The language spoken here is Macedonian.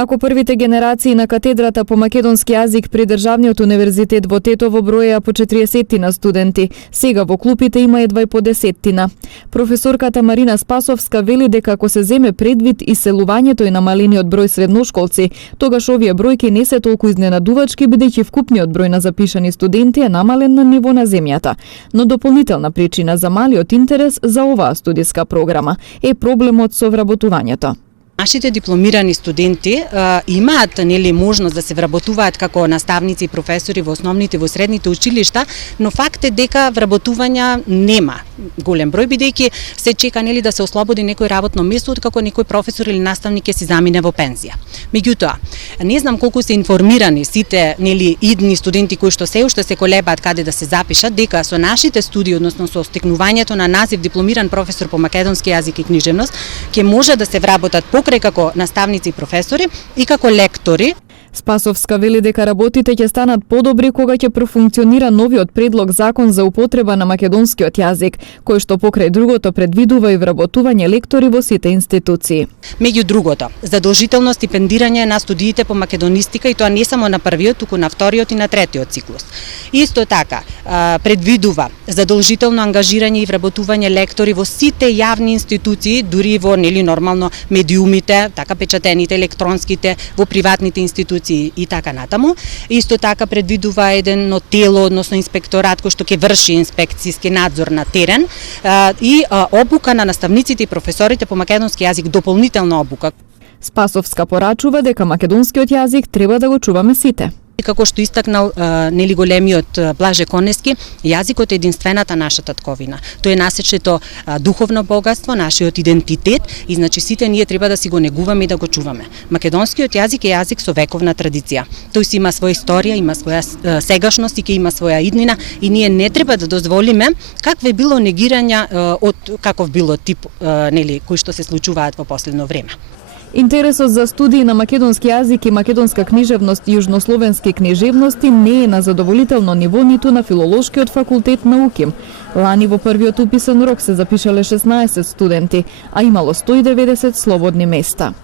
Ако првите генерации на катедрата по македонски јазик при Државниот универзитет во Тетово броеа по 40 студенти, сега во клупите има едва и по 10. Професорката Марина Спасовска вели дека ако се земе предвид иселувањето и намалениот број средношколци, тогаш овие бројки не се толку изненадувачки, бидејќи вкупниот број на запишани студенти е намален на ниво на земјата. Но дополнителна причина за малиот интерес за оваа студиска програма е проблемот со вработувањето. Нашите дипломирани студенти имаат можност да се вработуваат како наставници и професори во основните и во средните училишта, но факт е дека вработувања нема голем број, бидејќи се чека да се ослободи некој работно место откако некој професор или наставник ќе се замине во пензија. Меѓутоа, не знам колку се информирани сите идни студенти кои што се уште се колебаат каде да се запишат, дека со нашите студии, односно со стекнувањето на назив дипломиран професор по македонски јазик и книжевност, ќе може да се вработат како наставници и професори и како лектори. Спасовска вели дека работите ќе станат подобри кога ќе профункционира новиот предлог закон за употреба на македонскиот јазик, кој што покрај другото предвидува и вработување лектори во сите институции. Меѓу другото, задолжително стипендирање на студиите по македонистика и тоа не само на првиот, туку на вториот и на третиот циклус. Исто така, предвидува задолжително ангажирање и вработување лектори во сите јавни институции, дури во нормално медиумите, така печатените, електронските, во приватните институции и така натаму. Исто така предвидува едно тело, односно инспекторат кој што ќе врши инспекцијски надзор на терен и обука на наставниците и професорите по македонски јазик, дополнителна обука. Спасовска порачува дека македонскиот јазик треба да го чуваме сите. Како што истакнал големиот Блаже Конески, јазикот е единствената наша татковина. Тој е насечето духовно богатство, нашиот идентитет и значи сите ние треба да си го негуваме и да го чуваме. Македонскиот јазик е јазик со вековна традиција. Тој си има своја историја, има своја сегашност и ќе има своја иднина и ние не треба да дозволиме какве било негирања од каков било тип кои што се случуваат во последно време. Интересот за студии на македонски јазик и македонска книжевност и јужнословенски книжевности не е на задоволително ниво ниту на Филолошкиот факултет на УКИМ. Лани во првиот уписен рок се запишале 16 студенти, а имало 190 слободни места.